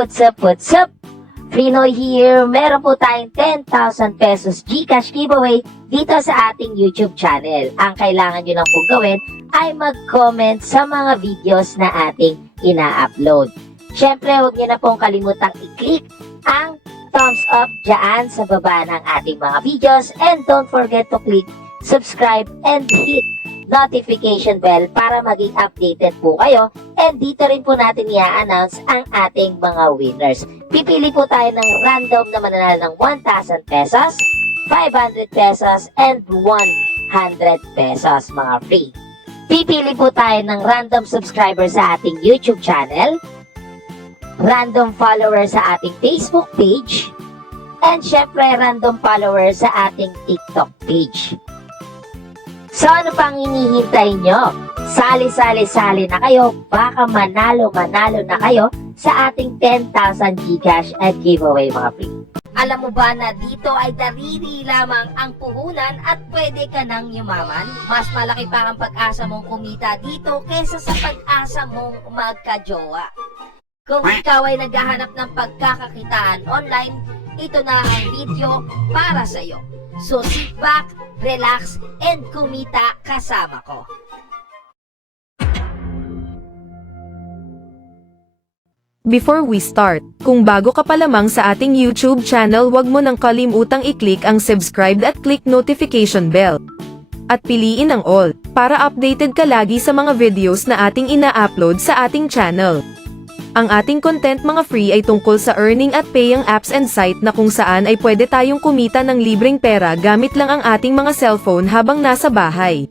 What's up, what's up? Frinoy here. Meron po tayong 10,000 pesos GCash giveaway dito sa ating YouTube channel. Ang kailangan nyo lang po gawin ay mag-comment sa mga videos na ating ina-upload. Siyempre, huwag nyo na pong kalimutang i-click ang thumbs up dyan sa baba ng ating mga videos. And don't forget to click subscribe and hit notification bell para maging updated po kayo. And dito rin po natin i-announce ang ating mga winners. Pipili po tayo ng random na mananalo ng 1,000 pesos, 500 pesos, and 100 pesos mga free. Pipili po tayo ng random subscriber sa ating YouTube channel, random follower sa ating Facebook page, and syempre random follower sa ating TikTok page. So ano pang hinihintay nyo? Sali na kayo, baka manalo na kayo sa ating 10,000 GCash at giveaway mga free. Alam mo ba na dito ay dariri lamang ang puhunan at pwede ka nang yumaman? Mas malaki pa ang pag-asa mong kumita dito kesa sa pag-asa mong magka-jowa. Kung ikaw ay naghahanap ng pagkakakitaan online, ito na ang video para sa'yo. So sit back, relax, and kumita kasama ko. Before we start, kung bago ka pa lamang sa ating YouTube channel, huwag mo nang kalimutang i-click ang subscribe at click notification bell. At piliin ang all, para updated ka lagi sa mga videos na ating ina-upload sa ating channel. Ang ating content mga free ay tungkol sa earning at paying apps and site na kung saan ay pwede tayong kumita ng libreng pera gamit lang ang ating mga cellphone habang nasa bahay.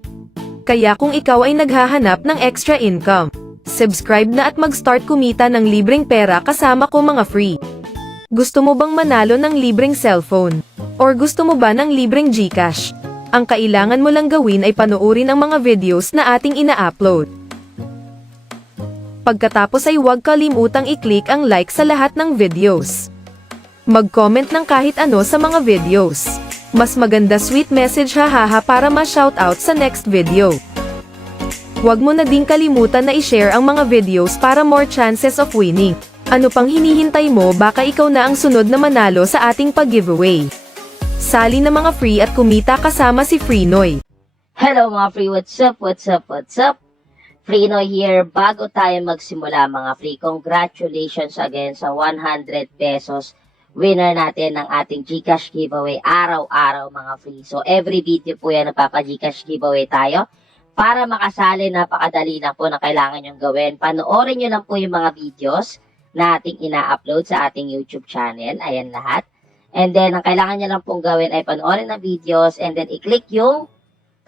Kaya kung ikaw ay naghahanap ng extra income, subscribe na at mag-start kumita ng libreng pera kasama ko mga free. Gusto mo bang manalo ng libreng cellphone? Or gusto mo ba ng libreng GCash? Ang kailangan mo lang gawin ay panoorin ang mga videos na ating ina-upload. Pagkatapos ay huwag kalimutang i-click ang like sa lahat ng videos. Mag-comment ng kahit ano sa mga videos. Mas maganda sweet message hahaha para ma-shoutout sa next video. Huwag mo na ding kalimutan na i-share ang mga videos para more chances of winning. Ano pang hinihintay mo, baka ikaw na ang sunod na manalo sa ating pag-giveaway. Sali na mga free at kumita kasama si Frinoy. Hello mga free, what's up, what's up, what's up? Frinoy here. Bago tayo magsimula mga free, congratulations again sa 100 pesos winner natin ng ating GCash giveaway araw-araw mga free. So every video po yan napapa-GCash giveaway tayo. Para makasali, napakadali lang po na kailangan nyong gawin. Panoorin nyo lang po yung mga videos na ating ina-upload sa ating YouTube channel. Ayan lahat. And then, ang kailangan nyo lang pong gawin ay panoorin ng videos and then i-click yung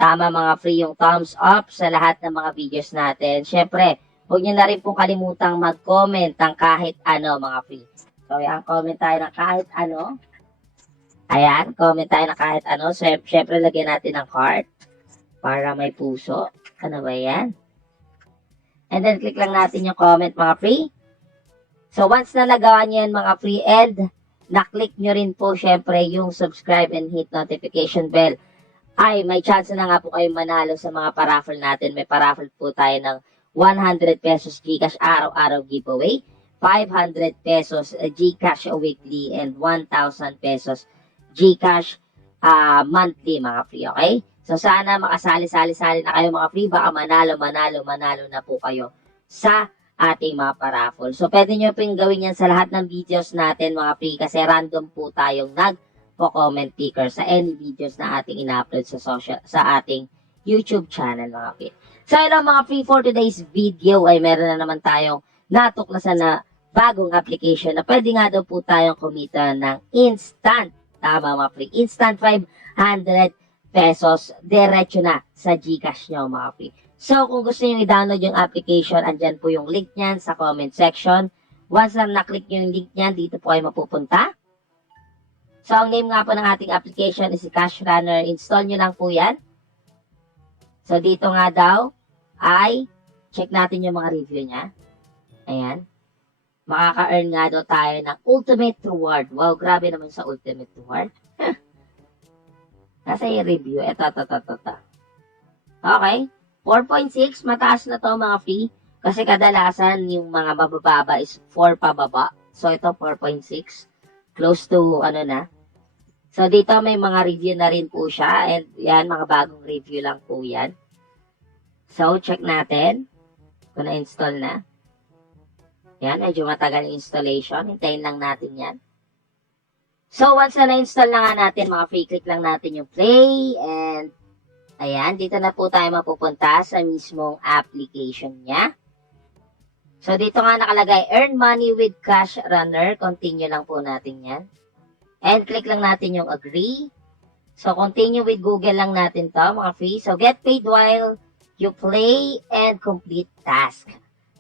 tama mga free, yung thumbs up sa lahat ng mga videos natin. Siyempre, huwag nyo na rin pong kalimutang mag-comment ng kahit ano mga free. So, ayan, comment tayo ng kahit ano. Ayan, comment tayo ng kahit ano. Siyempre, lagyan natin ng heart para may puso. Ano ba yan? And then, click lang natin yung comment mga free. So, once na nagawa nyo yan mga free and na-click nyo rin po siyempre yung subscribe and hit notification bell, ay may chance na nga po kayong manalo sa mga paraffle natin. May paraffle po tayo ng 100 pesos GCash araw-araw giveaway, 500 pesos GCash weekly, and 1,000 pesos GCash monthly mga free, okay? So sana makasali-sali-sali na kayo mga free, baka manalo na po kayo sa ating mga paraffle. So pwede nyo pong gawin yan sa lahat ng videos natin mga free kasi random po tayong comment picker sa any videos na ating ina-upload sa ating YouTube channel mga free. So hello mga free, for today's video ay meron na naman tayong natuklasan na bagong application na pwede nga daw po tayong kumita ng instant. Tama mga free, instant 500 pesos diretso na sa GCash nyo mga free. So kung gusto nyo i-download yung application, andyan po yung link nyan sa comment section. Once na naklik nyo yung link nyan, dito po kayo mapupunta. So, ang name nga po ng ating application is si Cash Runner. Install nyo lang po yan. So, dito nga daw ay check natin yung mga review niya. Ayan. Makaka-earn nga daw tayo ng ultimate reward. Wow, grabe naman sa ultimate reward. Nasa yung review. Ito. Okay. 4.6. Mataas na to mga free. Kasi kadalasan yung mga mabababa is 4 pababa. So, ito 4.6. Close to, ano na. So, dito may mga review na rin po siya. And yan, mga bagong review lang po yan. So, check natin kung na-install na. Yan, medyo matagal yung installation. Hintayin lang natin yan. So, once na na-install na nga natin, mga free click lang natin yung play. And, ayan, dito na po tayo mapupunta sa mismong application niya. So, dito nga nakalagay, earn money with Cash Runner. Continue lang po natin yan. And, click lang natin yung agree. So, continue with Google lang natin to, mga free. So, get paid while you play and complete task.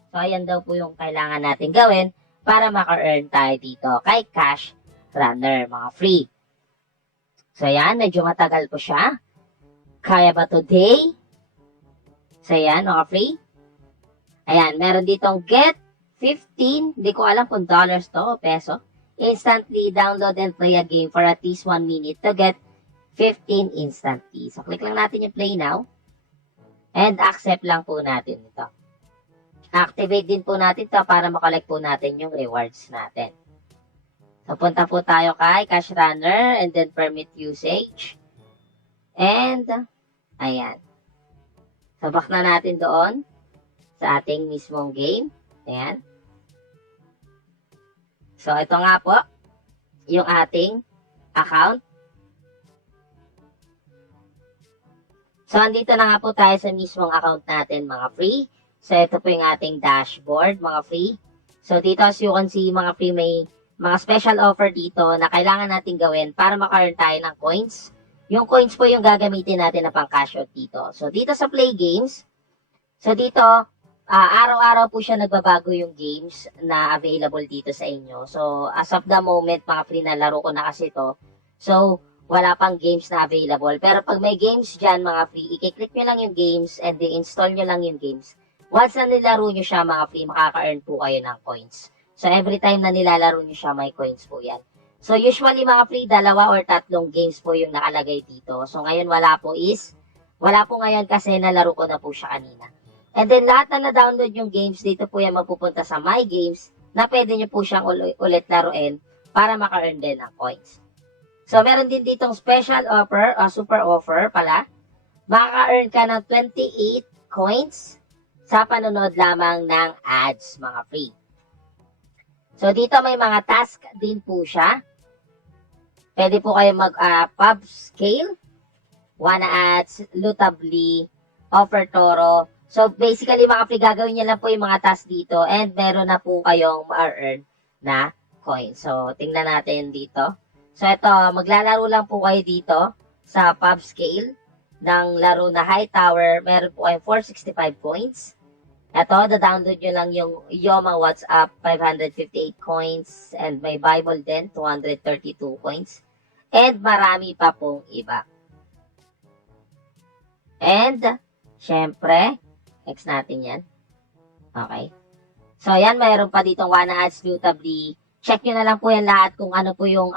So, ayan daw po yung kailangan natin gawin para maka-earn tayo dito kay Cash Runner, mga free. So, ayan, medyo matagal po siya. Kaya ba today? So, ayan, mga free. Ayan, meron ditong get 15, hindi ko alam kung dollars to o peso. Instantly download and play a game for at least 1 minute to get 15 instantly. So, click lang natin yung play now. And accept lang po natin ito. Activate din po natin ito para makollect po natin yung rewards natin. So, punta po tayo kay Cash Runner and then permit usage. And, ayan. So, back na natin doon sa ating mismong game. Ayan. So, ito nga po yung ating account. So, andito na nga po tayo sa mismong account natin, mga free. So, ito po yung ating dashboard, mga free. So, dito as you can see, mga free, may mga special offer dito na kailangan natin gawin para maka-earn tayo ng coins. Yung coins po yung gagamitin natin na pang-cash out dito. So, dito sa play games, so dito, araw-araw po siya nagbabago yung games na available dito sa inyo. So, as of the moment, mga free, na laro ko na kasi to. So, wala pang games na available. Pero pag may games dyan, mga free, i-click nyo lang yung games and i-install nyo lang yung games. Once na nilaro nyo siya, mga free, makaka-earn po kayo ng coins. So, every time na nilalaro nyo siya, may coins po yan. So, usually, mga free, 2 or 3 games po yung nakalagay dito. So, ngayon, wala po ngayon kasi nalaro ko na po siya kanina. And then, lahat na na-download yung games, dito po yan mapupunta sa My Games na pwede nyo po siyang ulit laruin para maka-earn din ng coins. So, meron din ditong special offer, super offer pala. Makaka-earn ka ng 28 coins sa panonood lamang ng ads, mga free. So, dito may mga task din po siya. Pwede po kayo mag-pub scale, wanna ads, lootably, offer toro. So, basically, mga free, gagawin niyo lang po yung mga task dito and meron na po kayong ma-earn na coins. So, tingnan natin dito. So, ito, maglalaro lang po kayo dito sa pub scale ng laro na High Tower. Meron po kayong 465 points. Ito, da-download nyo lang yung Yoma WhatsApp, 558 coins. And may Bible din, 232 coins. And marami pa pong iba. And, syempre, next natin yan. Okay. So, yan, mayroon pa ditong wanna ads, lootably. Check nyo na lang po yan lahat kung ano po yung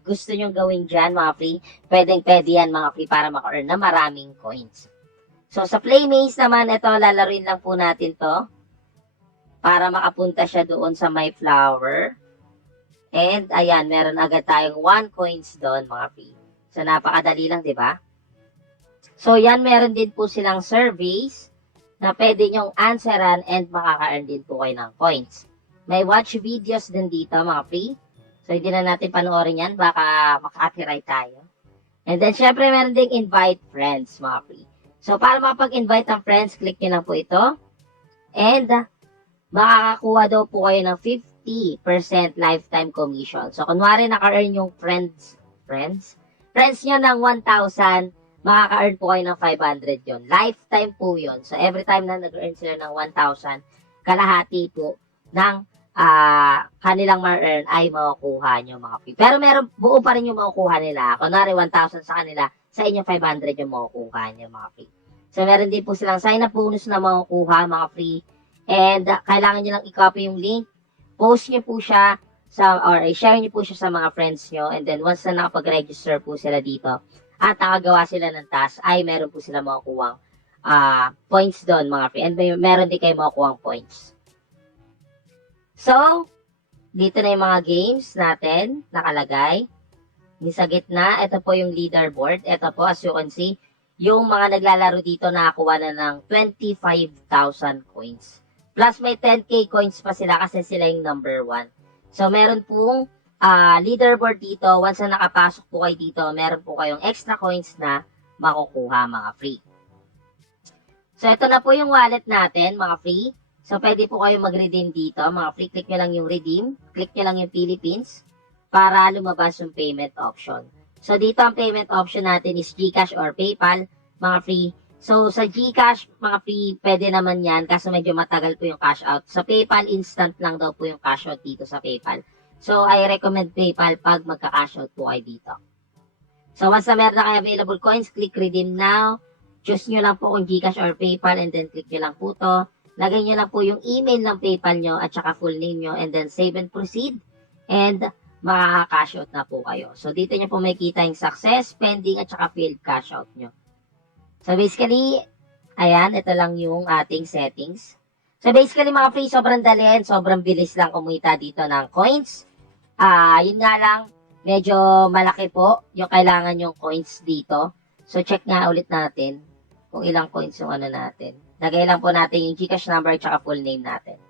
gusto nyo gawin dyan, mga free. Pwede yan, mga free, para maka-earn na maraming coins. So, sa Playmaze naman, ito, lalaruin lang po natin to para makapunta siya doon sa My Flower. And, ayan, meron agad tayong 1 coins doon, mga free. So, napakadali lang, di ba? So, yan, meron din po silang surveys na pwede nyong answeran and makaka-earn din po kayo ng coins. May watch videos din dito, mga free. So, hindi na natin panoorin yan. Baka maka-copyright tayo. And then, syempre, meron ding invite friends, mga free. So, para makapag-invite ng friends, click nyo lang po ito. And, makakakuha daw po kayo ng 50% lifetime commission. So, kunwari naka-earn yung friends nyo ng 1,000, makaka-earn po kayo ng 500 yon. Lifetime po yon. So, every time na nag-earn sila ng 1,000, kalahati po ng kanilang ma-earn ay makukuha nyo, mga free. Pero buo pa rin yung makukuha nila. Kunwari 1,000 sa kanila, sa inyo 500 yung makukuha nyo, mga free. So, meron din po silang sign-up bonus na makukuha, mga free. And, kailangan nyo lang i-copy yung link. Post nyo po siya or i-share nyo po siya sa mga friends nyo. And then, once na nakapag-register po sila dito at nakagawa sila ng task, ay meron po sila makukuha points doon, mga free. And meron din kayo makukuha points. So, Dito na yung mga games natin nakalagay. Yung sa gitna, ito po yung leaderboard. Ito po, as you can see, yung mga naglalaro dito nakakuha na ng 25,000 coins. Plus may 10k coins pa sila kasi sila yung number 1. So meron pong leaderboard dito. Once na nakapasok po kayo dito, meron po kayong extra coins na makukuha mga free. So ito na po yung wallet natin mga free. So pwede po kayo mag-redeem dito mga free. Click nyo lang yung redeem. Click nyo lang yung Philippines para lumabas yung payment option. So, dito ang payment option natin is GCash or PayPal, mga free. So, sa GCash, mga free, pwede naman yan, kaso medyo matagal po yung cash out. Sa PayPal, instant lang daw po yung cash out dito sa PayPal. So, I recommend PayPal pag magka-cash out po kayo dito. So, once na meron na kayo available coins, click redeem now. Choose nyo lang po kung GCash or PayPal and then click nyo lang po to. Lagay nyo lang po yung email ng PayPal nyo at saka full name nyo and then save and proceed. And makaka-cash out na po kayo. So, dito nyo po makikita yung success, pending, at saka failed cash out nyo. So, basically, ayan, ito lang yung ating settings. So, basically, mga free, sobrang dali and sobrang bilis lang kumita dito ng coins. Yun nga lang, medyo malaki po yung kailangan yung coins dito. So, check nga ulit natin kung ilang coins yung ano natin. Lagay lang po natin yung GCash number at saka full name natin.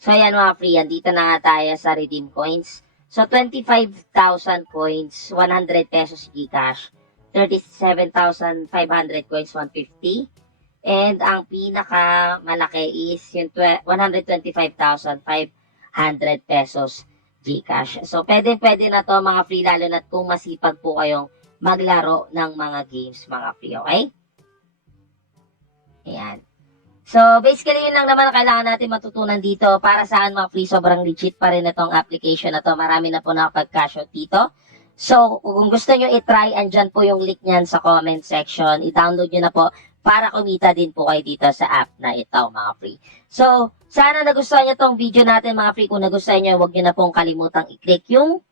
So, ayan mga free, andito na nga tayo sa redeem coins. So, 25,000 coins, 100 pesos GCash, 37,500 coins, 150. And ang pinaka-malaki is yung 125,500 pesos GCash. So, pwede na to mga free, lalo na kung masipag po kayong maglaro ng mga games, mga free, okay? Ayan. So, basically, yun lang naman ang kailangan natin matutunan dito. Para saan mga free, sobrang legit pa rin itong application na to. Marami na po nakapag-cash out dito. So, kung gusto nyo i-try, andyan po yung link nyan sa comment section. I-download nyo na po para kumita din po kayo dito sa app na ito, mga free. So, sana nagustuhan nyo tong video natin, mga free. Kung nagustuhan nyo, huwag nyo na pong kalimutang i-click yung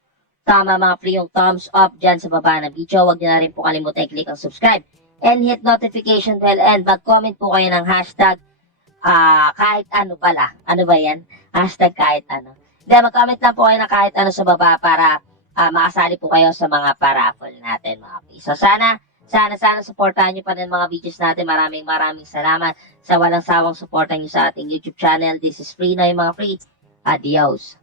tama, mga free, yung thumbs up dyan sa baba ng video. Huwag nyo na rin po kalimutan i-click ang subscribe and hit notification bell and mag-comment po kayo ng hashtag kahit ano pala. Ano ba yan? Hashtag kahit ano. Then, mag-comment lang po kayo ng kahit ano sa baba para makasali po kayo sa mga paraffle natin, mga free. So, sana supportahan nyo pa rin mga videos natin. Maraming salamat sa walang sawang supportan nyo sa ating YouTube channel. This is Free na yung mga free. Adios.